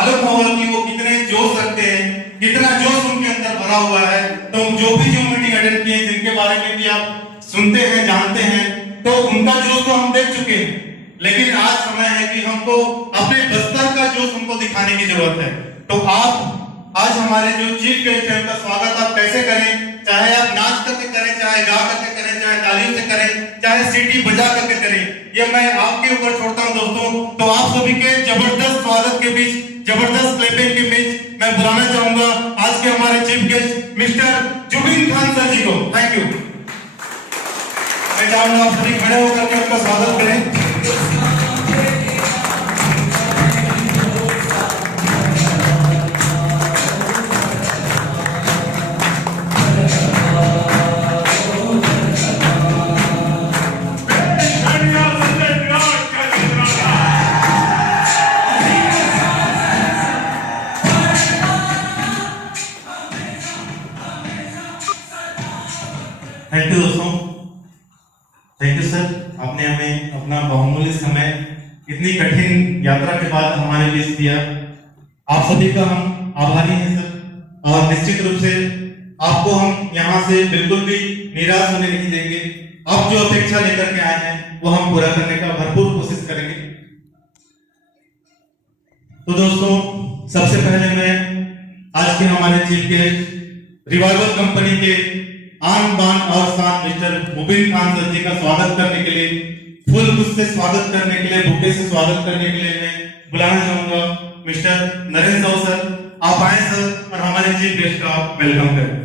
मालूम होगा कि वो कितने जोश रखते हैं, कितना जोश उनके अंदर भरा हुआ है। तो जो मीटिंग अटेंड किए, जिनके बारे में भी आप सुनते हैं, जानते हैं, तो उनका जोश तो हम देख चुके हैं, लेकिन आज समय है कि हमको अपने बस्तर का जोश उनको दिखाने की जरूरत है। तो आप आज हमारे जो चीफ गेस्ट हैं, उनका स्वागत आप कैसे करें, चाहे आप नाच करके करें, चाहे गा करके करें, चाहे तालियों से करें, चाहे सीटी बजा करके करें, ये मैं आपके ऊपर छोड़ता हूं दोस्तों। तो आप सभी के जबरदस्त स्वागत के बीच, जबरदस्त क्लैपिंग के बीच मैं बुलाना चाहूंगा आज के हमारे chief guest mister Zubin Khan sir ji को। Thank you. मैं चाहूंगा आप सभी खड़े होकर के उनका स्वागत करें। थैंक यू दोस्तों, थैंक यू सर, आपने हमें अपना बहुमूल्य समय इतनी कठिन यात्रा के बाद हमारे बीच दिया। आप सभी का हम आभारी हैं सर, और निश्चित रूप से आपको हम यहाँ से बिल्कुल भी निराश होने नहीं देंगे। आप जो अपेक्षा लेकर के आए हैं वो हम पूरा करने का भरपूर कोशिश करेंगे। तो दोस्तों, सबसे पहले मैं आज के हमारे चीफ गेस्ट रिवाइवल कंपनी के आन बान और शान मिस्टर मुबिन खान सर जी का स्वागत करने के लिए, फुल गुस्से से स्वागत करने के लिए, बुके से स्वागत करने के लिए मैं बुलाना चाहूंगा मिस्टर नरेंद्र साहू सर। आप आए सर और हमारे चीफ गेस्ट का आप वेलकम करें।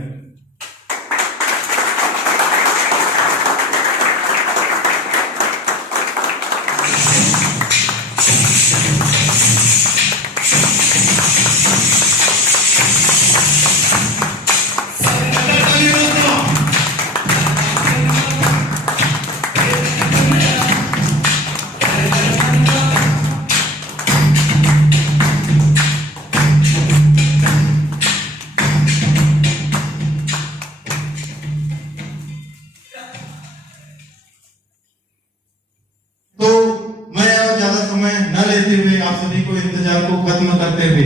आप सभी को इंतजार को खत्म करते हुए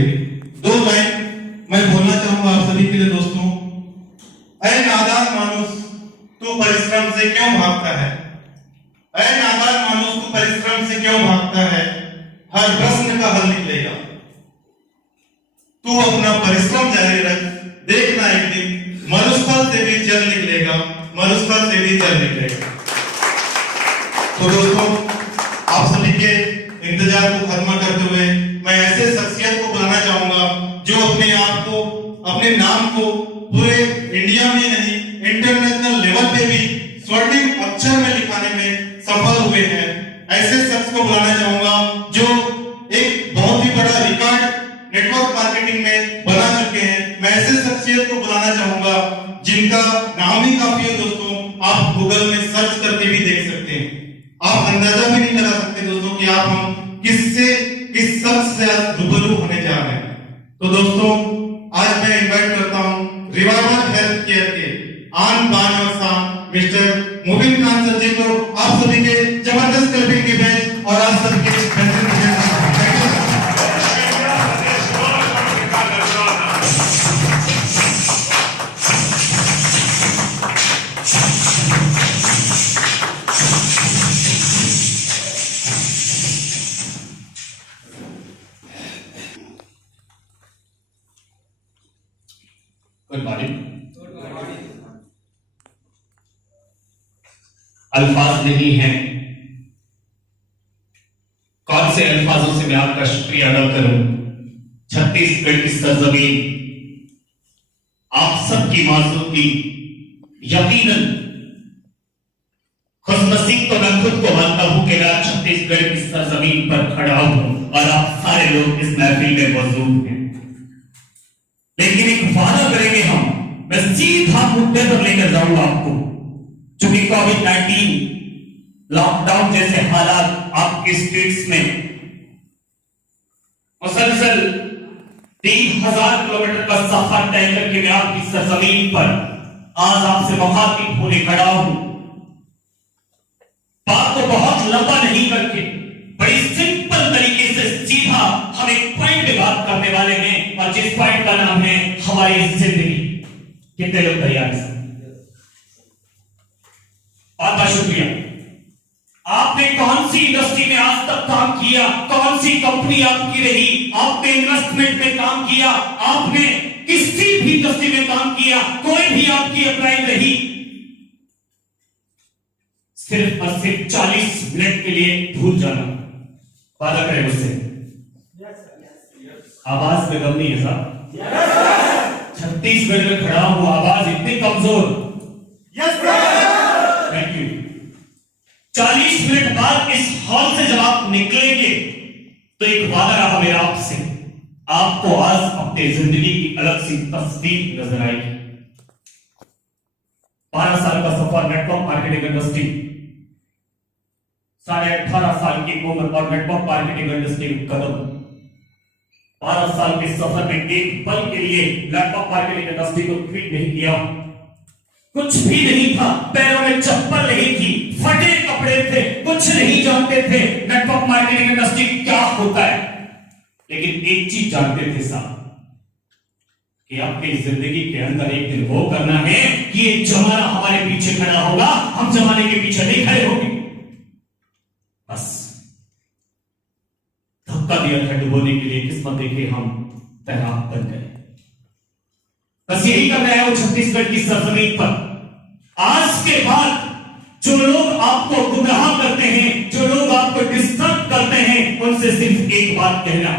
दो लाइन मैं बोलना चाहूंगा आप सभी के लिए दोस्तों। ऐ नादान मानुष, तू परिश्रम से क्यों भागता है? ऐ नादान मानुष, तू परिश्रम से क्यों भागता है? हर प्रश्न का हल निकलेगा। तू अपना परिश्रम जारी रख, देखना एक दिन मरुस्थल से भी जल निकलेगा, मरुस्थल से भी जल निकलेगा। तो दोस्तों, आप सभी के इंतजार को खत्म करते हुए मैं ऐसे शख्सियत को बुलाना चाहूंगा जो अपने आप को, अपने नाम को पूरे इंडिया में नहीं इंटरनेशनल लेवल पे भी स्वर्णिम अक्षर में लिखाने में सफल हुए हैं। ऐसे शख्स को बुलाना चाहूंगा जो एक बहुत ही बड़ा रिकॉर्ड नेटवर्क मार्केटिंग में बना चुके हैं। मैं ऐसे शख्सियत को बुलाना चाहूंगा जिनका नाम ही काफी है दोस्तों, आप गूगल में सर्च करके भी देख सकते हैं। आप अंदाजा भी नहीं लगा सकते दोस्तों कि आप हम किस शख्स से रूबरू होने जा रहे हैं। तो दोस्तों, आज मैं इनवाइट करता हूं रिवाइवल हेल्थ केयर के आन बान और शान मिस्टर मुबिन खान सर जी को। आप सभी के जबरदस्त क्लैपिंग की बेंच और आप सभी के अल्फाज नहीं है, कौन से अल्फाजों से मैं आपका शुक्रिया अदा करूं। छत्तीसगढ़ की सरजमीन आप सबकी मासूमी, यकीनन खुशनसीब तो मैं खुद को मानता हूं कि मैं छत्तीसगढ़ की सरजमीन पर खड़ा हूं और आप सारे लोग इस महफिल में मौजूद हैं। लेकिन एक वादा करेंगे हम, मैं सीधा मुद्दे पर लेकर जाऊंगा आपको। चूंकि कोविड-19 लॉकडाउन जैसे हालात आपके स्टेट्स में मुसलसल 3000 किलोमीटर का सफर तय करके मैं आपकी सरजमीन पर आज आपसे मुखातिब होने खड़ा हूं। बात को बहुत लंबा नहीं करके बड़ी सिंपल तरीके से सीधा हम एक पॉइंट पे बात करने पॉइंट का नाम है हमारी जिंदगी। कितने लोग तैयार हैं? बहुत बहुत शुक्रिया। आपने कौन सी इंडस्ट्री में आज तक काम किया? कौन सी कंपनी आपकी रही? आपने इन्वेस्टमेंट में काम किया? आपने किसी भी इंडस्ट्री में काम किया? कोई भी आपकी अप्लाई रही? सिर्फ और सिर्फ 40 मिनट के लिए भूल जाना। वादा करें मुझसे। आवाज में दम नहीं है साहब। छत्तीसगढ़ में खड़ा हूं, आवाज इतनी कमजोर। Thank you. 40 मिनट बाद इस हॉल से जब आप निकलेंगे तो एक वादा रहा मेरा आपसे, आपको आज अपनी जिंदगी की अलग सी तस्वीर नजर आएगी। 12 साल का सफर नेटवर्क मार्केटिंग इंडस्ट्री, 18.5 साल की उम्र और नेटवर्क मार्केटिंग इंडस्ट्री में कदम। 12 साल के सफर में एक पल के लिए नेटवर्क मार्केटिंग इंडस्ट्री को ट्वीट नहीं किया। कुछ भी नहीं था, पैरों में चप्पल नहीं थी, फटे कपड़े थे, कुछ नहीं जानते थे नेटवर्क मार्केटिंग इंडस्ट्री क्या होता है। लेकिन एक चीज जानते थे साहब कि अपनी जिंदगी के अंदर एक दिन वो करना है कि ये जमाना हमारे पीछे खड़ा होगा, हम जमाने के पीछे नहीं खड़े होंगे। बस धक्का दिया था डुबोने के लिए, किस्मत देखे हम तैराक बन गए। बस यही करना है वो छत्तीसगढ़ की सरजमीन पर। आज के बाद जो लोग आपको गुमराह करते हैं, जो लोग आपको डिस्टर्ब करते हैं, उनसे सिर्फ एक बात कहना।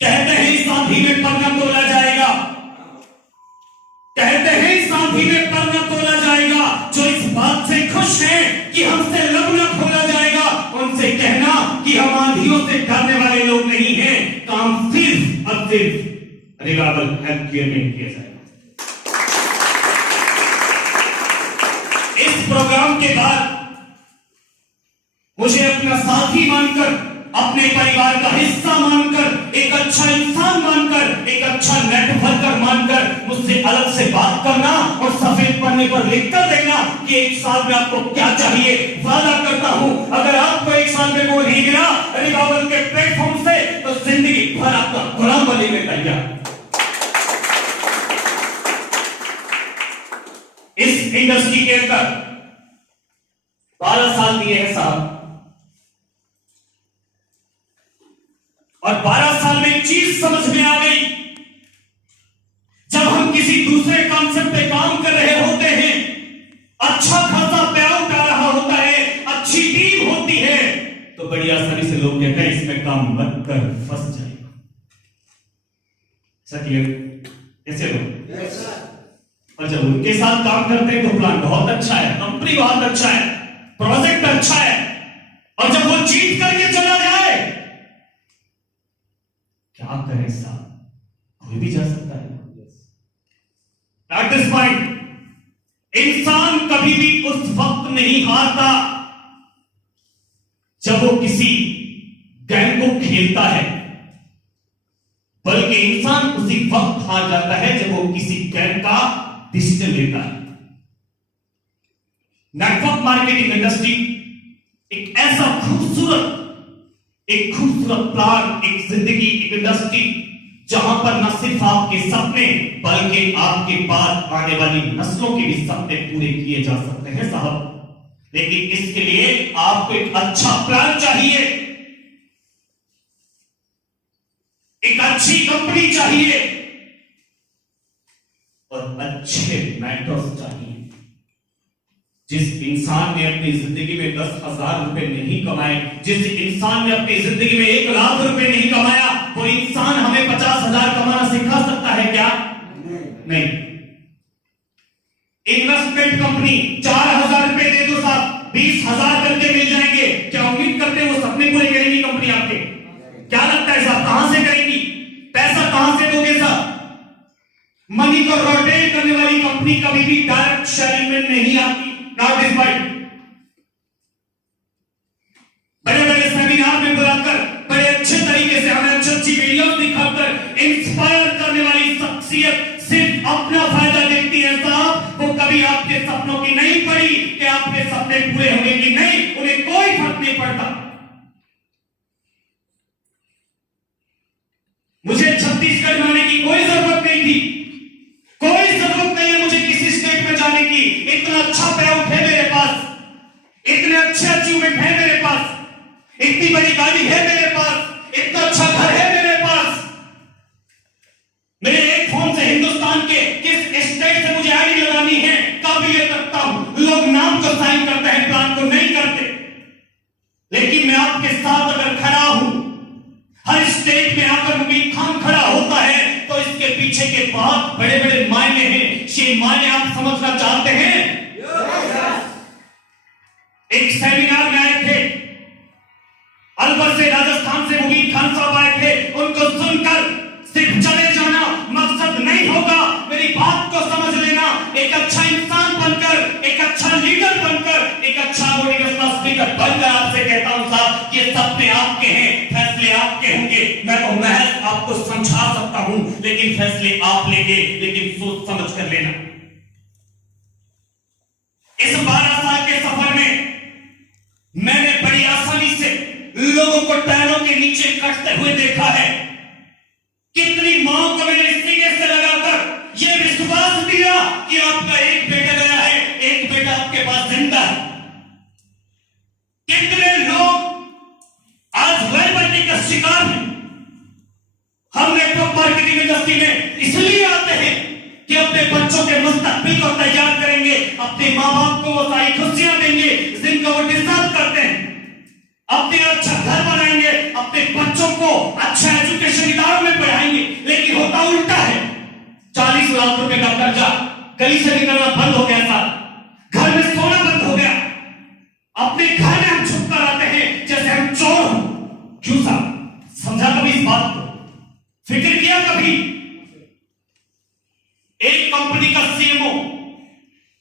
कहते हैं इस आंधी में पर न तोला जाएगा, कहते हैं इस आंधी में पर न तोला जाएगा। जो इस बात से खुश हैं कि हमसे लब न खोला जाएगा, उनसे कहना कि हम आंधियों से डरने वाले लोग नहीं हैं। काम सिर्फ और सिर्फ रिलायबल हेल्थ केयर में किया जाएगा। इस प्रोग्राम के बाद मुझे अपना साथी मानकर, अपने परिवार का हिस्सा मानकर, एक अच्छा इंसान मानकर, एक अच्छा नेटवर्कर मानकर मुझसे अलग से बात करना और सफेद पन्ने पर लिख कर देना कि एक साल में आपको क्या चाहिए। वादा करता हूं अगर आपको एक साल में वो नहीं मिला रिलायबल के प्लेटफॉर्म से, तो जिंदगी भर आपका गुलाम बनने में तैयार। इस इंडस्ट्री के अंदर 12 साल दिए हैं साहब, और 12 साल में एक चीज समझ में आ गई। जब हम किसी दूसरे कॉन्सेप्ट पे काम कर रहे होते हैं, अच्छा खासा पे आउट आ रहा होता है, अच्छी टीम होती है, तो बड़ी आसानी से लोग कहते हैं इसमें काम मत कर, फंस जाएगा। कैसे लोग और जब उनके साथ काम करते हैं तो प्लान बहुत अच्छा है, कंपनी बहुत अच्छा है, प्रोजेक्ट अच्छा है, और जब वो जीत करके चला जाए, क्या करें साहब, कोई भी जा सकता है। एट दिस पॉइंट इंसान कभी भी उस वक्त नहीं हारता जब वो किसी गेम को खेलता है, बल्कि इंसान उसी वक्त हार जाता है जब वो किसी गेम का डिसीजन लेता है। नेटवर्क मार्केटिंग इंडस्ट्री एक ऐसा खूबसूरत प्लान, एक जिंदगी, एक इंडस्ट्री जहां पर न सिर्फ आपके सपने बल्कि आपके बाद आने वाली नस्लों के भी सपने पूरे किए जा सकते हैं साहब। लेकिन इसके लिए आपको एक अच्छा प्लान चाहिए, एक अच्छी कंपनी चाहिए और अच्छे मेंटर्स चाहिए। जिस इंसान ने अपनी जिंदगी में 10,000 रुपए नहीं कमाए, जिस इंसान ने अपनी जिंदगी में 1 लाख रुपए नहीं कमाया, वो इंसान हमें 50,000 कमाना सिखा सकता है क्या? नहीं। इन्वेस्टमेंट कंपनी 4,000 रुपए दे दो साहब, 20,000 करके मिल जाएंगे। क्या उम्मीद करते हैं वो सपने पूरे करेंगी कंपनी आपके? क्या लगता है साहब कहां से करेंगी? पैसा कहां से दोगे साहब? मनी को रोटेट करने वाली कंपनी कभी भी डायरेक्ट शेयरिंग में नहीं आती। Not this point. बड़े बड़े सेमिनार में बुलाकर, बड़े अच्छे तरीके से हमें अच्छी वीडियोस दिखाकर इंस्पायर करने वाली शख्सियत सिर्फ अपना फायदा देखती है साहब। वो कभी आपके सपनों की नहीं पड़ी कि आपके सपने पूरे होंगे कि नहीं, उन्हें कोई फर्क नहीं पड़ता। मुझे 36 से हिंदुस्तान के किस स्टेट से मुझे आईडी लगानी है काबिलियत रखता हूं। लोग नाम को साइन करते हैं, प्लान को नहीं करते। लेकिन मैं आपके साथ अगर खड़ा हूं, हर स्टेट में आकर मुबीन खान खड़ा होता है तो इसके पीछे के बहुत बड़े बड़े मायने हैं। ये मायने आप समझना चाहते हैं? एक सेमिनार में आए थे, अलवर से, राजस्थान से मुबीन खान साहब आए थे। उनको सुनकर सिर्फ चले जाना मकसद नहीं होगा, मेरी बात को समझ लेना। एक अच्छा इंसान बनकर, एक अच्छा लीडर बनकर, एक अच्छा मोटिवेशनल स्पीकर बनकर आपसे कहता हूं साहब, ये सपने आपके हैं, फैसले आपके होंगे। मैं तो महज आपको समझा सकता हूं, लेकिन फैसले आप लेंगे, लेकिन सोच समझ कर लेना। इस 12 साल के सफर में मैंने बड़ी आसानी से लोगों को टायरों के नीचे कटते हुए देखा है। कितनी मां को मैंने सीने से लगाकर यह विश्वास दिया कि आपका एक बेटा गया है, एक बेटा आपके पास जिंदा है। कितने लोग आज लाइबिलिटी का शिकार हैं। हम नेटवर्क मार्केटिंग इंडस्ट्री में इसलिए आते हैं कि अपने बच्चों के मुस्तकबिल को तैयार करेंगे, अपने मां बाप को वो सारी खुशियां देंगे जिनका वो डिजर्व करते हैं, अपने अच्छा घर बनाएंगे, अपने बच्चों को अच्छा एजुकेशन इदारों में पढ़ाएंगे। लेकिन होता उल्टा है। 40 लाख रुपए का कर्जा, गली से निकलना बंद हो गया था, घर में सोना बंद हो गया। अपने घर में हम छुप कर आते हैं जैसे हम चोर हो। क्यों साहब? समझा कभी इस बात को? फिक्र किया कभी? एक कंपनी का सीएमओ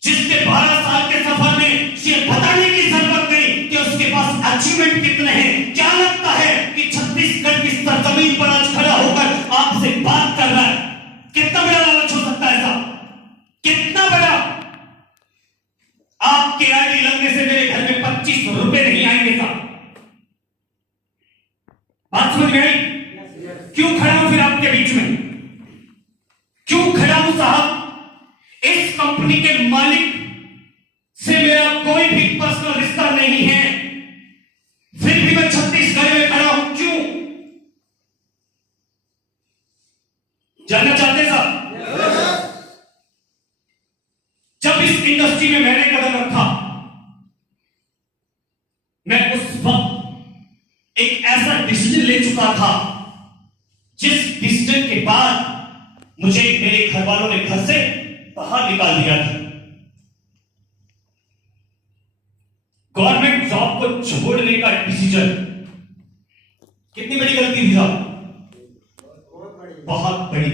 जिसके 12 साल के सफर में ये बताने की जरूरत नहीं कि उसके पास अचीवमेंट कितने हैं। क्या लगता है कि छत्तीसगढ़ की सरजमीन पर आज खड़ा होकर आपसे बात कर रहा है? कितना बड़ा लालच हो सकता है साहब? कितना बड़ा? आपके आईडी लगने से मेरे घर में 25 रुपए नहीं आएंगे साहब। बात समझ में आई? क्यों खड़ा हूं फिर आपके बीच में? क्यों खड़ा हूं साहब? इस कंपनी के मालिक से मेरा कोई भी पर्सनल रिश्ता नहीं है, फिर भी मैं छत्तीसगढ़ में खड़ा हूं। क्यों? जानना चाहते साहब? जब इस इंडस्ट्री में मैंने कदम रखा, मैं उस वक्त एक ऐसा डिसीजन ले चुका था जिस डिसीजन के बाद मुझे मेरे घर वालों ने घर से बाहर निकाल दिया था। गवर्नमेंट जॉब को छोड़ने का डिसीजन कितनी बड़ी गलती थी साहब? बहुत बड़ी।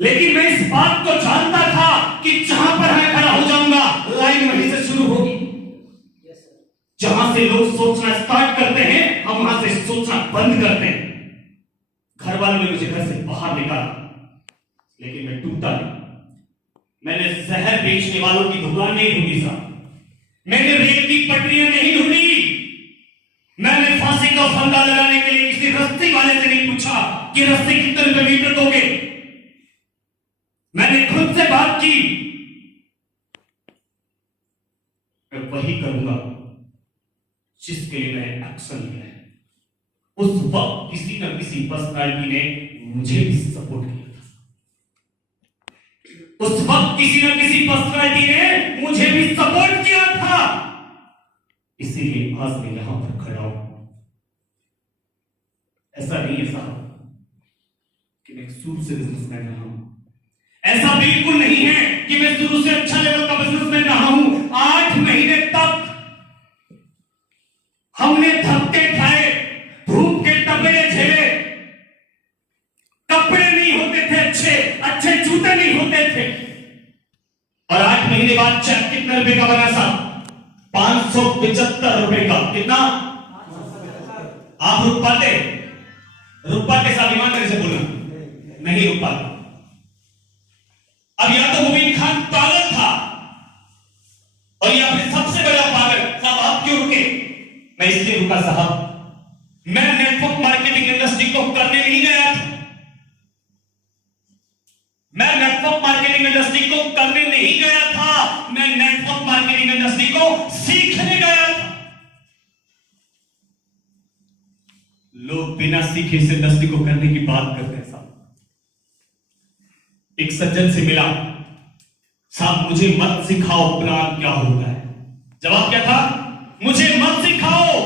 लेकिन मैं इस बात को जानता था कि जहां पर मैं खड़ा हो जाऊंगा लाइन वहीं से शुरू होगी। जहां से लोग सोचना स्टार्ट करते हैं, हम वहां से सोचना बंद करते हैं। घर वालों ने मुझे घर से बाहर निकाला, लेकिन मैं टूटा नहीं। मैंने जहर बेचने वालों की दुकान नहीं ढूंढी साहब, मैंने रेल की पटरियां नहीं ढूंढी, मैंने फांसी का फंदा लगाने के लिए किसी रस्सी वाले से नहीं पूछा कि रस्सी कितने रुपए मीटर दोगे। मैंने खुद से बात की, मैं वही करूंगा जिसके लिए मैंने एक्शन लिया है। उस वक्त किसी न किसी पर्सनालिटी ने मुझे भी सपोर्ट किया था। उस वक्त किसी न किसी पर्सनालिटी ने मुझे भी सपोर्ट किया था। इसीलिए आज मैं यहां पर खड़ा हूं। ऐसा नहीं है साहब कि मैं शुरू से बिजनेसमैन रहा हूं। ऐसा बिल्कुल नहीं है कि मैं शुरू से अच्छा लेवल का बिजनेसमैन रहा हूं। 8 महीने तक हमने धक्के खाए, धूप के तपे झेले, कपड़े नहीं होते थे अच्छे, अच्छे जूते नहीं होते थे। और 8 महीने बाद चेक कितने रुपए का बना साहब? 575 रुपए का। कितना? आप रुक पाते? रुक पाते साहब? ईमानदारी से बोलना, नहीं रुक पाते। अब या तो मुबीन खान पागल था और या फिर सबसे बड़ा पागल साहब। आप क्यों रुके? मैं इसलिए रुका साहब, मैं नेटवर्क मार्केटिंग इंडस्ट्री को करने नहीं गया था। मैं नेटवर्क मार्केटिंग इंडस्ट्री को करने नहीं गया था, मैं नेटवर्क मार्केटिंग इंडस्ट्री को सीखने गया था। लोग बिना सीखे इस इंडस्ट्री को करने की बात करते हैं साहब। एक सज्जन से मिला, साहब मुझे मत सिखाओ प्लान क्या होता है। जवाब क्या था? मुझे मत सिखाओ,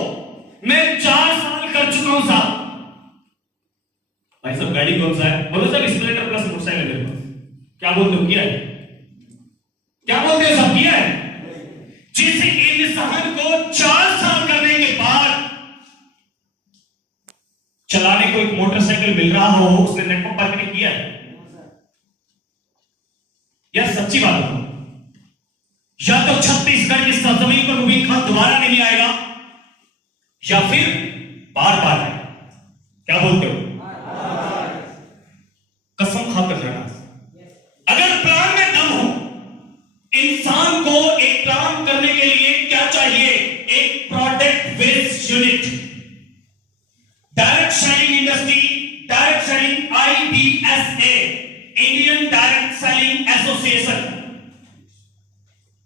मैं 4 साल कर चुका हूं साहब। भाई साहब गाड़ी कौन सा है? बोलो साहब स्प्लेंडर प्लस मोटरसाइकिल है मेरे पास। क्या बोलते हो? किया है? क्या बोलते हो सब? किया है? जिस इंसान को 4 साल करने के बाद चलाने को एक मोटरसाइकिल मिल रहा हो, उसने नेटवर्क मार्केटिंग किया है? यार सच्ची बात है, या तो छत्तीसगढ़ की सरजमीन पर मुबीन खान दोबारा नहीं आएगा, या फिर बार बार आएगा। क्या बोलते हो? कसम खाकर रहना, अगर प्लान में दम हो, इंसान को एक काम करने के लिए क्या चाहिए? एक product based unit, direct selling industry, direct selling IDSA, Indian direct selling association.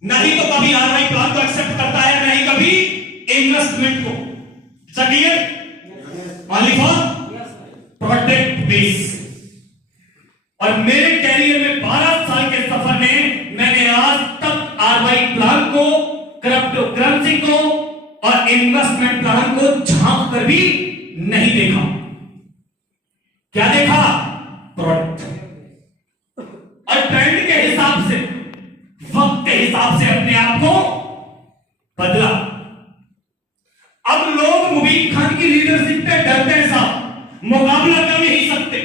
नहीं तो कभी RI प्लान को एक्सेप्ट करता है, नहीं कभी इन्वेस्टमेंट को। Clear? Only for product base. और मेरे कैरियर में 12 साल के सफर में मैंने आज तक RI प्लान को, क्रिप्टो करेंसी को और इन्वेस्टमेंट प्लान को झांक कर भी नहीं देखा। क्या देखा? प्रोडक्ट। और ट्रेंड के हिसाब से, वक्त के हिसाब से अपने आप को बदला। अब लोग मुबीन खान की लीडरशिप पे डरते हैं साहब, मुकाबला कर नहीं सकते।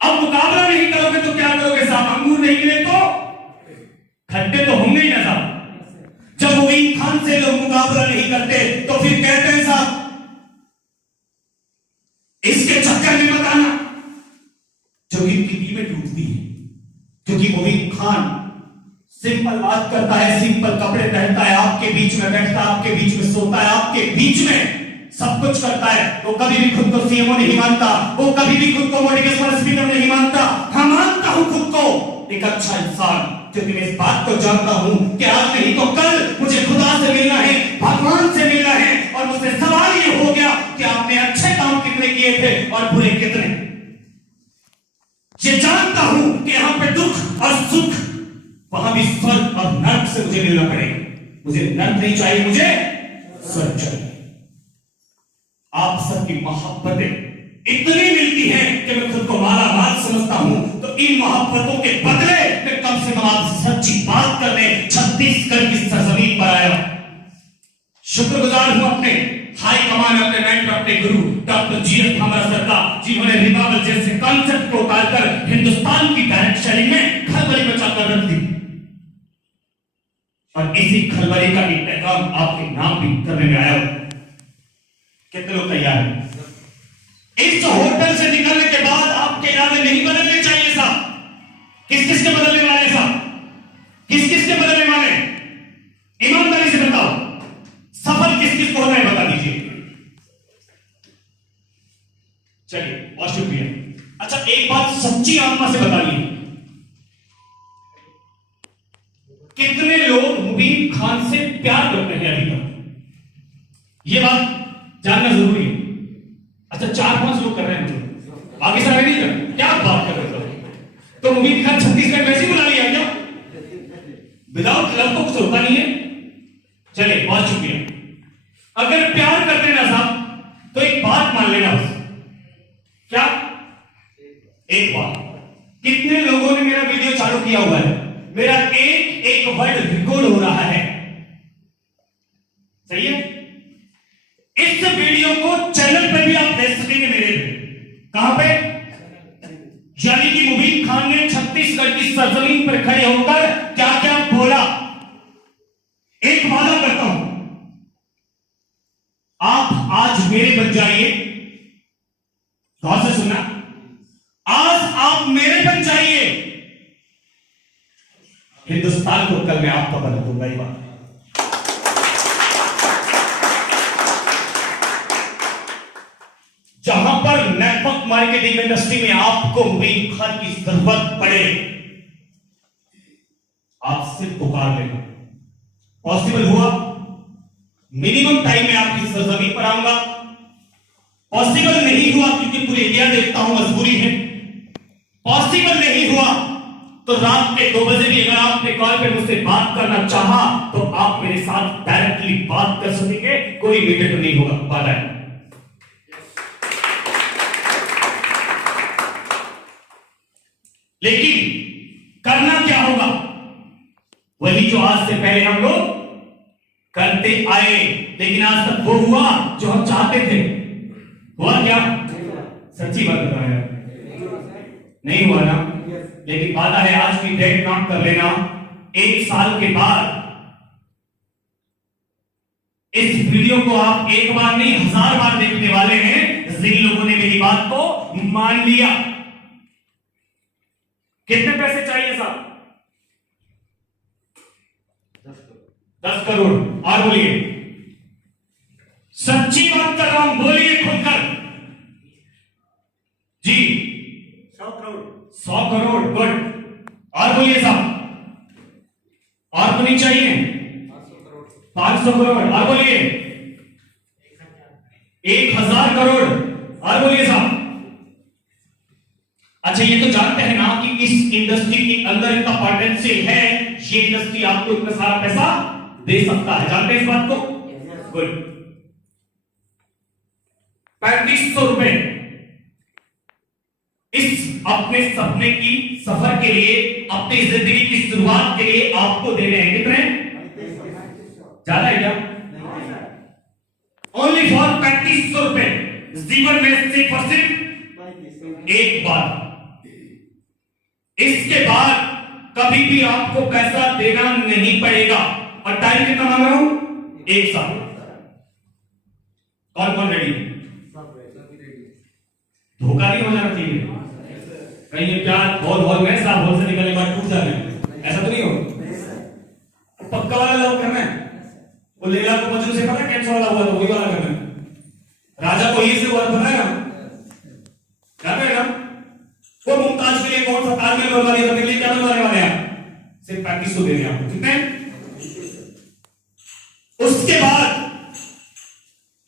अब मुकाबला नहीं करोगे तो क्या करोगे साहब? अंगूर नहीं गिरे तो खट्टे तो होंगे ही ना साहब। जब मुबीन खान से लोग मुकाबला नहीं करते तो फिर कहते हैं साहब इसके चक्कर में मत आना। जो इनकी टीमें टूटती है, क्योंकि मुबीन खान सिंपल बात करता है, सिंपल कपड़े पहनता है, आपके बीच में बैठता है, आपके बीच में सोता है, आपके बीच में सब कुछ करता है। वो कभी भी खुद को CMO नहीं मानता, वो कभी भी खुद को मोटिवेशनल स्पीकर नहीं मानता। हाँ, मानता हूं खुद को एक अच्छा इंसान, क्योंकि मैं इस बात को जानता हूं कि आज नहीं तो कल मुझे खुदा से मिलना है, भगवान से मिलना है। और मुझसे सवाल ये हो गया कि आपने अच्छे काम कितने किए थे और बुरे कितने। ये जानता हूं कि यहां पे दुख और सुख, वहां भी स्वर्ग और नर्क से मुझे मिलना पड़ेगा। मुझे नर्क नहीं चाहिए, मुझे स्वर्ग चाहिए। आप सबकी मोहब्बतें इतनी मिलती हैं कि मैं खुद को माला माल समझता हूं। तो इन मोहब्बतों के बदले मैं कम से कम आपसे सच्ची बात करने छत्तीसगढ़ की सरजमीन पर आया। शुक्रगुजार हूं अपने हाई कमान, अपने मेंटर, अपने गुरु डॉक्टर GS थामरा सर का, जिन्होंने रिवाइवल जैसे कॉन्सेप्ट को उतारकर हिंदुस्तान की डायरेक्ट सेलिंग में खलबली मचाकर रख दी। और इसी खलबली का इंतकाम आपके नाम भी करने में आया। कितने लोग तैयार हैं? इस होटल से निकलने के बाद आपके इरादे नहीं बदलने चाहिए साहब। किस किस के बदलने वाले साहब? किस किस के बदलने वाले? ईमानदारी से बताओ, सफल किस किस को होना है बता दीजिए। चलिए, बहुत शुक्रिया। अच्छा, एक बात सच्ची आत्मा से बताइए, कितने लोग मुबीन खान से प्यार करते हैं अभी तक? ये बात जानना जरूरी है। अच्छा, 4-5 लोग कर रहे हैं, बाकी सारे नहीं कर रहे। क्या बात कर रहे हो? तो मुबीन खान छत्तीसगढ़ वैसे ही बुला लिया क्या? विदाउट लव तो कुछ होता नहीं है। चलिए, बहुत शुक्रिया। अगर प्यार करते हैं ना साहब, तो एक बात मान लेना बस। क्या? एक बात, कितने लोगों ने मेरा वीडियो चालू किया हुआ है? मेरा एक एक वर्ड रिकॉर्ड हो रहा है, सही है? इस वीडियो को चैनल पे भी आप देख सकेंगे मेरे पे। कहां पे? यानी कि मुबीन खान ने छत्तीसगढ़ की सरजमीन पर खड़े होकर क्या क्या बोला। एक वादा करता हूं, आप आज मेरे बन जाइए। गौर से सुनना, आज आप मेरे बन जाइए, हिंदुस्तान को कल मैं आपका बना दूंगा। ये बात जहां पर नेटवर्क मार्केटिंग इंडस्ट्री में आपको मुबीन खान की जरूरत पड़े, आप सिर्फ पुकार लेना। पॉसिबल हुआ, मिनिमम टाइम में आपकी सरजमीन पर आऊंगा। पॉसिबल नहीं हुआ, क्योंकि पूरी इंडिया देखता हूं, मजबूरी है। पॉसिबल नहीं हुआ तो रात के 2 बजे भी अगर आपने कॉल पे मुझसे बात करना चाहा तो आप मेरे साथ डायरेक्टली बात कर सकेंगे, कोई मीडिएटर नहीं होगा। बात है लेकिन करना क्या होगा, वही जो आज से पहले हम लोग करते आए, लेकिन आज तक वो हुआ जो हम चाहते थे? हुआ क्या? सच्ची बात बताया, नहीं हुआ ना? लेकिन वादा है, आज की डेट नोट कर लेना, 1 साल के बाद इस वीडियो को आप एक बार नहीं 1000 बार देखने वाले हैं, जिन लोगों ने मेरी बात को मान लिया। कितने पैसे चाहिए साहब? 10 करोड़। और बोलिए, सच्ची बात कर रहा हूं, बोलिए खुलकर जी। 100 करोड़। 100 करोड़, गुड। और बोलिए साहब, और तो नहीं चाहिए? 500 करोड़। और बोलिए 1000 करोड़। और बोलिए साहब। अच्छा, ये तो जानते हैं ना कि इस इंडस्ट्री के अंदर इतना पोटेंशियल है, ये इंडस्ट्री आपको इतना सारा पैसा दे सकता है, जानते हैं इस बात को? गुड। 3500 रुपए इस अपने सपने की सफर के लिए, अपनी जिंदगी की शुरुआत के लिए आपको दे रहे हैं। कितने? ज्यादा है क्या? ओनली फॉर 3500 रुपए। जीवन में सिर्फ और सिर्फ एक बार, इसके बाद कभी भी आपको पैसा देना नहीं पड़ेगा। और टाइम कितना मांग रहा हूं? 1 साल। कौन कौन रेडी? धोखा नहीं हो जाना चाहिए कहीं, क्या हॉल में साहब हॉल से निकलने बाद टूट जाए, ऐसा तो नहीं हो? पक्का वाला लव करना है। वो लैला को मजनू से पता कैंसर वाला हुआ तो वही वाला करना है। राजा को ही से हुआ पता है ना, क्या है ना? वो मुमताज के लिए कौन सा ताजमहल बनवा दिया था, मेरे लिए क्या बनवाने वाले हैं? सिर्फ 3500 दे रहे हैं आपको। कितने? उसके बाद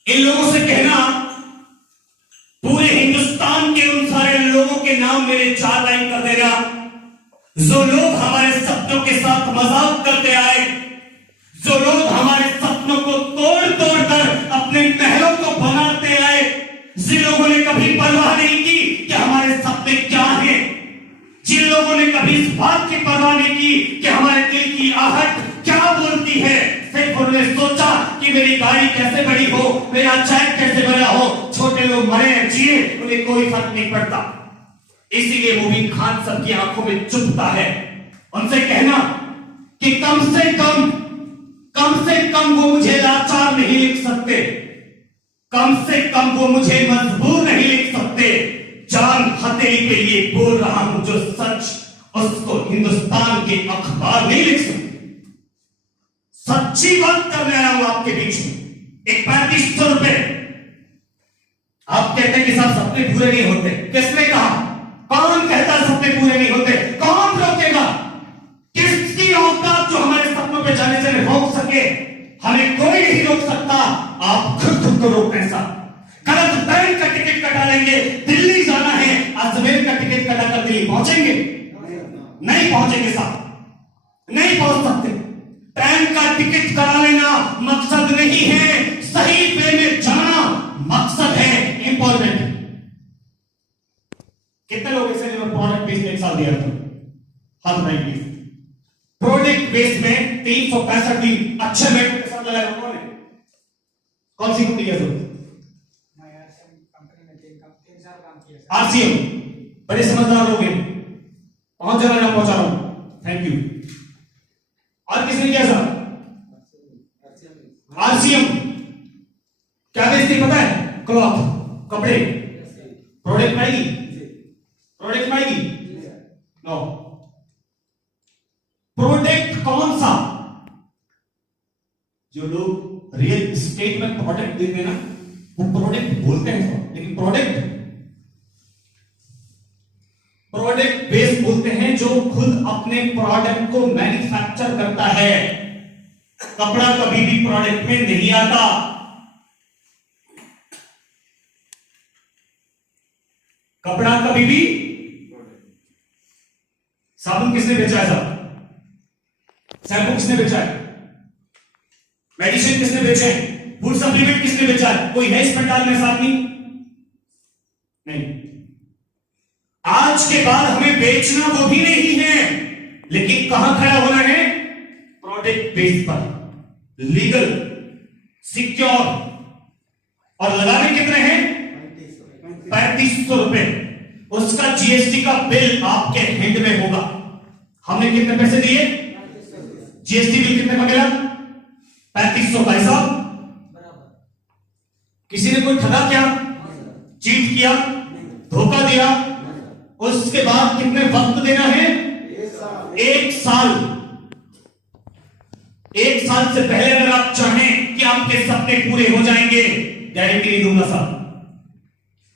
इन लोगों से कहना, पूरे हिंदुस्तान के उन सारे लोगों के नाम मेरे 4 लाइन कर देगा जो लोग हमारे सपनों के साथ मजाक करते आए, जो लोग हमारे सपनों को तोड़ तोड़ कर अपने महलों को बनाते आए, जिन लोगों ने कभी परवाह नहीं की कि हमारे सपने क्या हैं, जिन लोगों ने कभी इस बात की परवाह नहीं की कि हमारे दिल की आहट क्या बोलती है, सिर्फ उन्होंने सोचा कि मेरी गाड़ी कैसे बड़ी हो, मेरा चैक कैसे बड़ा हो, छोटे लोग मरे जिए उन्हें कोई फर्क नहीं पड़ता। इसीलिए मुबीन खान सबकी आंखों में चुभता है। उनसे कहना कि कम से कम वो मुझे लाचार नहीं लिख सकते, कम से कम वो मुझे मजबूर नहीं लिख सकते। जान हथेली पे ये बोल रहा हूं, जो सच उसको हिंदुस्तान के अखबार नहीं लिख सकते। सच्ची बात करने आया हूं आपके बीच में। एक 3500 रुपए आप कहते हैं कि साहब सपने पूरे नहीं होते, किसने कहा? कौन कहता सपने पूरे नहीं होते? कौन रोकेगा? किसकी औकात जो हमारे सपनों पे जाने से रोक सके? हमें कोई नहीं रोक सकता। आप खुद को रोक ऐसा गलत बैंक का टिकट कटा लेंगे, दिल्ली जाना है, अजमेर का टिकट कटा कर दिल्ली पहुंचेंगे? नहीं पहुंचेंगे साहब, नहीं पहुंच सकते। ट्रेन का टिकट करा लेना मकसद नहीं है, सही वे में जाना मकसद है, इंपॉर्टेंट। कितने लोग ऐसे जिन्होंने प्रोडक्ट बेस में 1 साल दिया था? हाथ नहीं प्लीज। प्रोडक्ट बेस में 365 दिन अच्छे मेंटर के साथ लगाया कौन है? कौन सी कंपनी है? आरसीएम। बड़े समझदार लोग हैं, पहुंच जाना ना पहुंचा रहा हूं, थैंक यू। और किसने किया सर? आरसीएम क्या बेचती पता है? क्लॉथ, कपड़े। प्रोडक्ट आएगी? प्रोडक्ट आएगी? नो। प्रोडक्ट कौन सा? जो लोग रियल एस्टेट में प्रोडक्ट देते हैं ना, वो प्रोडक्ट बोलते हैं, लेकिन प्रोडक्ट बेस बोलते हैं जो खुद अपने प्रोडक्ट को मैन्युफैक्चर करता है। कपड़ा कभी भी प्रोडक्ट में नहीं आता। कपड़ा कभी भी साबुन किसने बेचा है साहब? शैम्पू किसने बेचा है? मेडिसिन किसने बेचे हैं? फूड सप्लीमेंट किसने बेचा है? कोई है इस पंडाल में साथ नहीं। आज के बाद हमें बेचना वो भी नहीं है, लेकिन कहां खड़ा होना है? प्रोडक्ट बेस पर, लीगल, सिक्योर। और लगाने कितने हैं? 3500 रुपए। उसका जीएसटी का बिल आपके हैंड में होगा। हमने कितने पैसे दिए? जीएसटी बिल कितने का मिला? 3500 का हिसाब। किसी ने कोई ठगा क्या? चीट किया? धोखा दिया? उसके बाद कितने वक्त देना है? 1 साल। 1 साल से पहले अगर आप चाहें कि आपके सपने पूरे हो जाएंगे, गारंटी नहीं दूंगा साहब।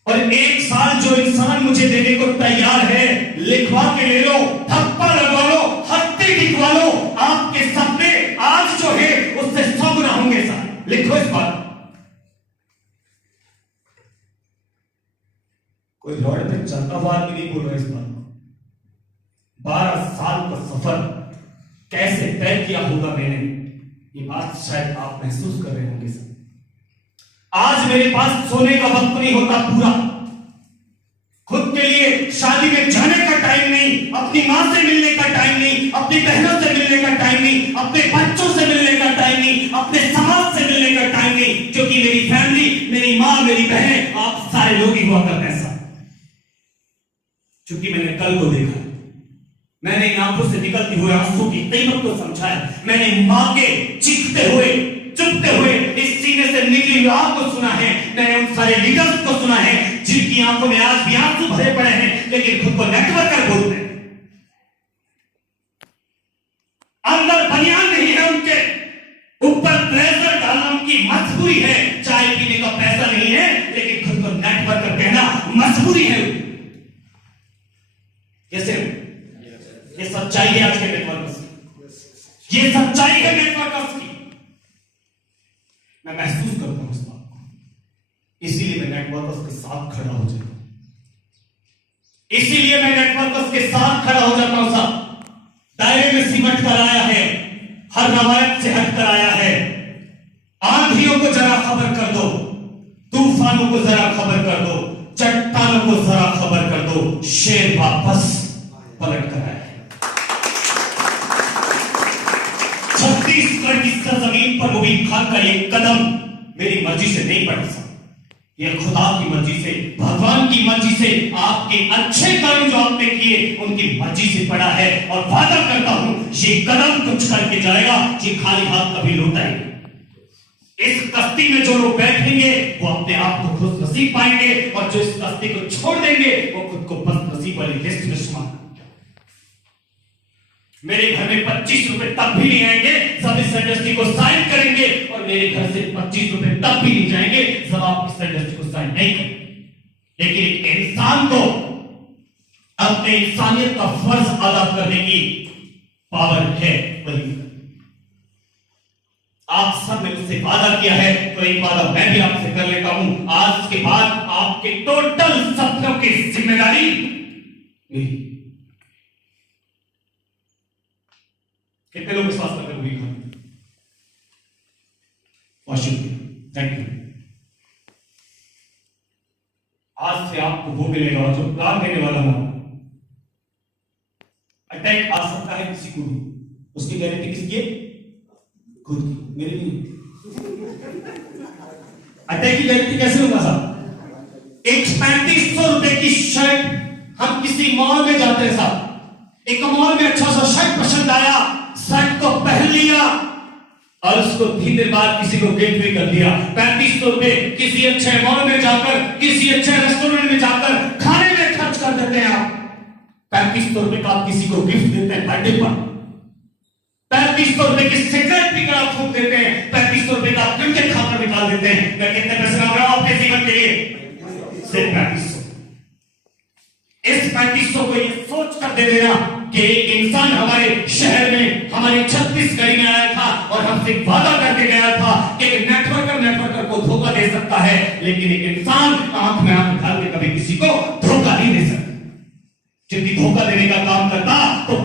और 1 साल जो इंसान मुझे देने को तैयार है, लिखवा के ले लो, थप्पा लगवा लो, हत्ती दिखवा लो, आपके सपने आज जो है उससे 100 गुना होंगे साहब। लिखो इस बात। कोई रोड पे चलता हुआ आदमी नहीं बोल रहा इस बात को। 12 साल का सफर कैसे तय किया होगा मैंने, ये बात शायद आप महसूस कर रहे होंगे सर। आज मेरे पास सोने का वक्त नहीं होता पूरा, खुद के लिए शादी में जाने का टाइम नहीं, अपनी मां से मिलने का टाइम नहीं, अपनी बहनों से मिलने का टाइम नहीं, अपने बच्चों से मिलने का टाइम नहीं, अपने समाज से मिलने का टाइम नहीं, क्योंकि मेरी फैमिली, मेरी मां, मेरी बहन, आप सारे लोग ही हुआ करते हैं। क्योंकि मैंने कल को देखा, मैंने इन आंखों से निकलती हुए आंसू की कीमत को समझा है, मैंने मां के चीखते हुए, चुपते हुए इस सीने से निकली हुई आग को सुना है, मैंने उन सारे लीडर्स को सुना है जिनकी आंखों में आज भी आंसू भरे पड़े हैं, लेकिन खुद को नेटवर्कर बोलते हैं। अंदर बनियान नहीं है उनके, ऊपर ब्लेजर डालना उनकी मजबूरी है, चाय पीने का पैसा नहीं है, लेकिन खुद को नेटवर्कर कहना मजबूरी है। कैसे? ये सच्चाई है आज के नेटवर्कर्स की, ये सच्चाई है नेटवर्कर्स की। मैं महसूस करता हूं इस बात को, इसीलिए मैं नेटवर्कर्स के साथ खड़ा हो जाता हूं, इसीलिए मैं नेटवर्कर्स के साथ खड़ा हो जाता हूं साहब। दायरे में सिमट कर आया है, हर रवायत से हट कर आया है। आंधियों को जरा खबर कर दो, तूफानों को जरा खबर कर दो, चट्टानों को जरा खबर कर दो, शेर वापस पलट कर आया है। छत्तीसगढ़ की सरजमीन पर मुबीन खान का ये कदम मेरी मर्जी से नहीं बढ़ा सकता, ये खुदा की मर्जी से, भगवान की मर्जी से, आपके अच्छे कर्म जो आपने किए उनकी मर्जी से पड़ा है। और वादा करता हूं ये कदम कुछ करके जाएगा, ये खाली हाथ कभी लौटाएगा। इस कश्ती में जो लोग बैठेंगे वो अपने आप को खुश नसीब पाएंगे, और जो इस कश्ती को छोड़ देंगे वो खुद को बदनसीब वाली लिस्ट में शुमार। मेरे घर में 25 रुपए तब भी नहीं आएंगे जब इस इंडस्ट्री को साइन करेंगे, और मेरे घर से 25 रुपए तब भी नहीं जाएंगे जब आप इस इंडस्ट्री को साइन नहीं करेंगे। लेकिन एक इंसान को अपने इंसानियत का फर्ज अदा करने की पावर है। वही आप सब ने मुझसे वादा किया है, तो एक वादा मैं भी आपसे कर लेता हूं, आज के बाद आपके टोटल सपनों की जिम्मेदारी मेरी। कितने लोग विश्वास करते हैं? Thank you. आज से आपको वो मिलेगा जो प्लान देने वाला हूं। अटैक आ सकता है किसी को भी, उसकी गारंटी किसकी है? खुद की, मेरी नहीं। अटैक की गारंटी कैसे होगा साहब? एक 3500 रुपए की शर्ट, हम किसी मॉल में जाते हैं साहब, एक मॉल में अच्छा सा शर्ट पसंद आया, शर्ट को पहन लिया और उसको 3 दिन बाद किसी को गिफ्ट भी कर दिया। 3500 रुपए किसी अच्छे मॉल में जाकर, किसी अच्छे रेस्टोरेंट में जाकर खाने में खर्च कर देते हैं आप। 3500 रुपए का आप किसी को गिफ्ट देते हैं बर्थडे पर, 3500 रुपए की सिगरेट पीकर आप फूंक देते हैं, 3500 रुपए का आप क्रिकेट खाकर निकाल देते हैं। मैं कितने पैसे मांग रहा हूं आपके जीवन के लिए? सिर्फ 3500। इस 3500 को ये सोच कर दे देना कि एक इंसान हमारे शहर में, हमारी छत्तीसगढ़ में आया था और हमसे वादा करके गया था कि नेटवर्कर को धोखा दे सकता है, लेकिन एक इंसान आंख में आंख डाल के कभी किसी को धोखा नहीं दे सकता। क्योंकि धोखा देने का काम करता तो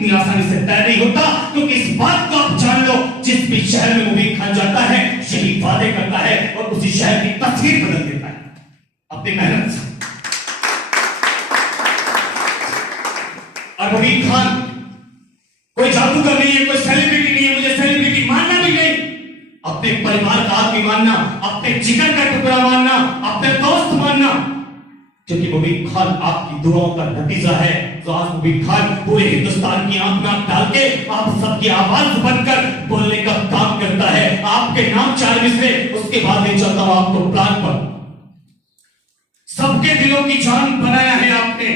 इतनी आसानी से तय नहीं होता, क्योंकि इस बात को आप जान लो, जिस भी शहर में मुबीन खान जाता है यही वादे करता है और उसी शहर की तस्वीर बदल देता है अपनी मेहनत से। और मुबीन खान कोई जादूगर नहीं है, कोई सेलिब्रिटी नहीं है, मुझे सेलिब्रिटी मानना भी नहीं, अपने परिवार का आदमी मानना, अपने जिगर का टुकड़ा मानना, अपने दोस्त मानना, क्योंकि मुबीन खान आपकी दुआओं का नतीजा है। तो आज मुबीन खान पूरे हिंदुस्तान की आंख में आंख डाल के आप सबकी आवाज बनकर बोलने का काम करता है। आपके नाम 4 मिसरे, उसके बाद ले चलता हूं आपको प्लान पर। सबके दिलों की जान बनाया है आपने,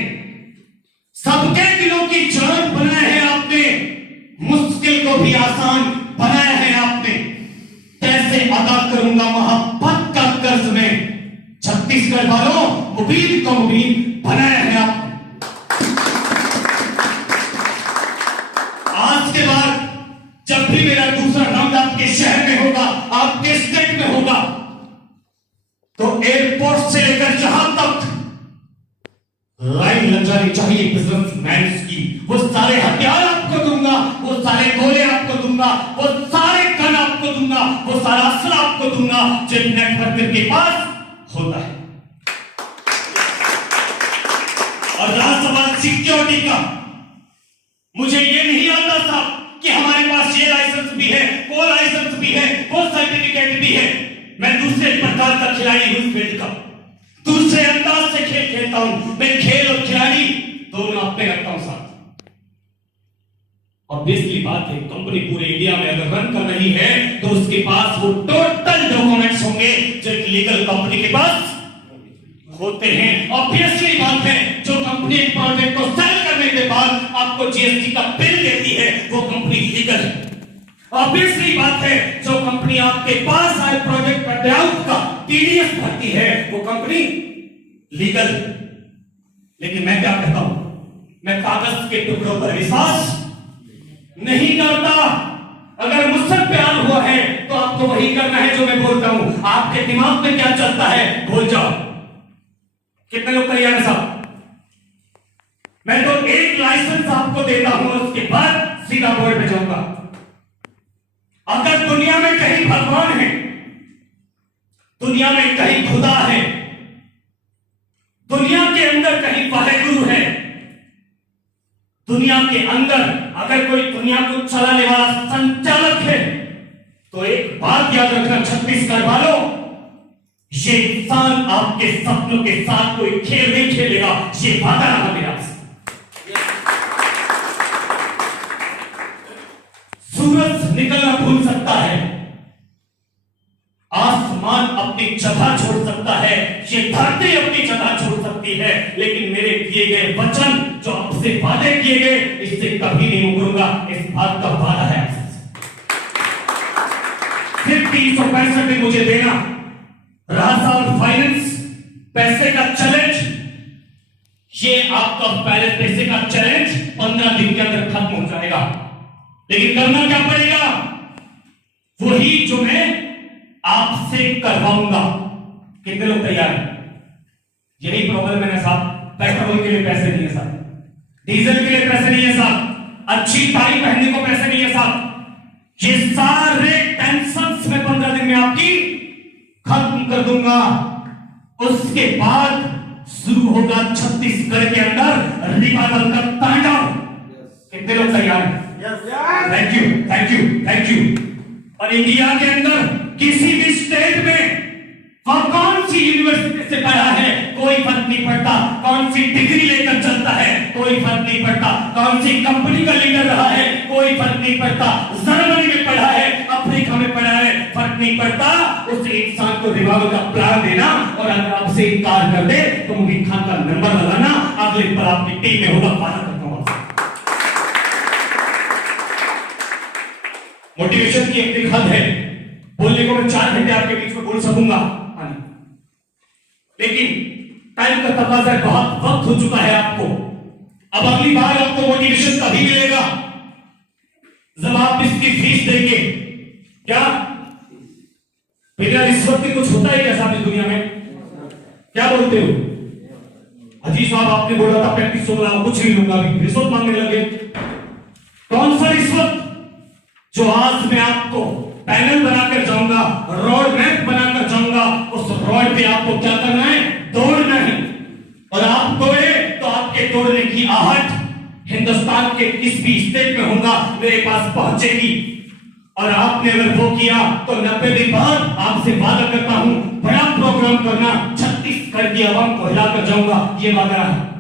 सबके दिलों की जान बनाया है आपने, मुश्किल को भी आसान बनाया है आपने। कैसे अदा करूंगा मोहब्बत का कर्ज में, छत्तीसगढ़ वालों मुबीन को मुबीन बनाया है आपने। आज के बाद जब भी मेरा दूसरा राउंड आपके शहर में होगा, आपके स्टेट में होगा, तो एयरपोर्ट से लेकर जहां तक लाइन लग जानी चाहिए बिजनेसमैन की, वो सारे हथियार आपको दूंगा, वो सारे गोले आपको दूंगा, वो सारे गन आपको दूंगा, वो सारा असला आपको दूंगा जो नेटवर्क के पास होता है। और रहा सवाल सिक्योरिटी का, मुझे ये नहीं आता था कि हमारे पास ये लाइसेंस भी है, वो लाइसेंस भी है, वो सर्टिफिकेट भी है। मैं दूसरे प्रकार का खिलाड़ी हूं, फील्ड का दूसरे अंदाज से खेल खेलता हूं। मैं खेल और खिलाड़ी दोनों अपने रखता हूं साथ। ऑब्वियसली बात है, कंपनी पूरे इंडिया में अगर रन कर रही है तो उसके पास वो टोटल डॉक्यूमेंट्स होंगे जो एक लीगल कंपनी के पास होते हैं। ऑब्वियसली बात है, जो कंपनी एक प्रोजेक्ट को सेल करने के बाद आपको जीएसटी का बिल देती है वो कंपनी लीगल है। ऑब्वियसली बात है, जो कंपनी आपके पास आए प्रोजेक्ट पर पेआउट का टीडीएस भरती है वो कंपनी लीगल। लेकिन मैं क्या कहता हूं, मैं कागज के टुकड़ों पर विश्वास नहीं करता। अगर मुझसे प्यार हुआ है तो आपको वही करना है जो मैं बोलता हूं। आपके दिमाग में क्या चलता है भूल जाओ। कितने लोग तैयार हैं साहब? मैं तो एक लाइसेंस आपको देता हूं और उसके बाद सीधा बोर्ड पे जाऊंगा। अगर दुनिया में कहीं भगवान है, दुनिया में कहीं खुदा है, दुनिया के अंदर कहीं वाहेगुरु है, दुनिया के अंदर अगर कोई दुनिया को चलाने वाला संचालक है, तो एक बात याद रखना छत्तीसगढ़ वालों, ये इंसान आपके सपनों के साथ कोई खेल नहीं खेलेगा। ये वादा रहा मेरा आपसे। सूरज निकलना भूल सकता है, आसमान अपनी जगह छोड़ सकता है, ये धरती अपनी जगह छोड़ सकती है, लेकिन मेरे दिए गए वचन जो आपसे वादे किए गए, इससे कभी नहीं मुकरूंगा। इस बात का वादा है आपसे। सिर्फ 365 दिन मुझे देना। रहा सवाल फाइनेंस, पैसे का चैलेंज, ये आपका पहले पैसे का चैलेंज 15 दिन के अंदर खत्म हो जाएगा। लेकिन करना क्या पड़ेगा? वही जो मैं आपसे करवाऊंगा। कितने लोग तैयार हैं? यही प्रॉब्लम है ना साहब, पेट्रोल के लिए पैसे नहीं है साहब, डीजल के लिए पैसे नहीं है साहब, अच्छी टाई पहनने को पैसे नहीं है साहब। ये सारे टेंशंस में 15 दिन में आपकी खत्म कर दूंगा। उसके बाद शुरू होगा छत्तीसगढ़ के अंदर रिवाइवल का तांडव। कितने लोग तैयार हैं? Thank you, thank you, thank you. और इंडिया के अंदर किसी भी स्टेट में वह कौन सी यूनिवर्सिटी से पढ़ा है कोई फर्क नहीं पड़ता, कौन सी डिग्री लेकर चलता है कोई फर्क नहीं पड़ता, कौन सी कंपनी का लीडर रहा है कोई फर्क नहीं पड़ता, जर्मनी में पढ़ा है, अफ्रीका में पढ़ा है, फर्क नहीं पड़ता। उस इंसान को रिवाइवल का प्लान देना और अगर आपसे इनकार कर दे तो मुबीन खान का नंबर लगाना, अगले पर आपकी टीम में होगा। वादा करता हूं आपसे। मोटिवेशन की एक हद है, बोलने को मैं 4 घंटे आपके बीच में बोल सकूंगा, लेकिन टाइम का तकाजा है, बहुत वक्त हो चुका है आपको। अब अगली बार आपको मोटिवेशन तभी मिलेगा जब आप इसकी फीस देंगे। क्या बिना रिश्वत के कुछ होता है क्या साहब इस दुनिया में? क्या बोलते हो? अजीज साहब आपने बोला था 3500 कुछ नहीं लूंगा, अभी रिश्वत मांगने लगे। कौन सा इस वक्त जो आज मैं आपको पैनल बनाकर जाऊंगा, रोड मैप बनाकर जाऊंगा, उस रोड पे आपको क्या करना है? दौड़ना है। और आप दौड़े तो आपके दौड़ने की आहट हिंदुस्तान के किस भी स्टेट में होगा मेरे पास पहुंचेगी। और आपने अगर वो किया तो 90 दिन बाद आपसे वादा करता हूं बड़ा प्रोग्राम करना, छत्तीसगढ़ की आवाम को हिलाकर जाऊंगा, ये वादा है।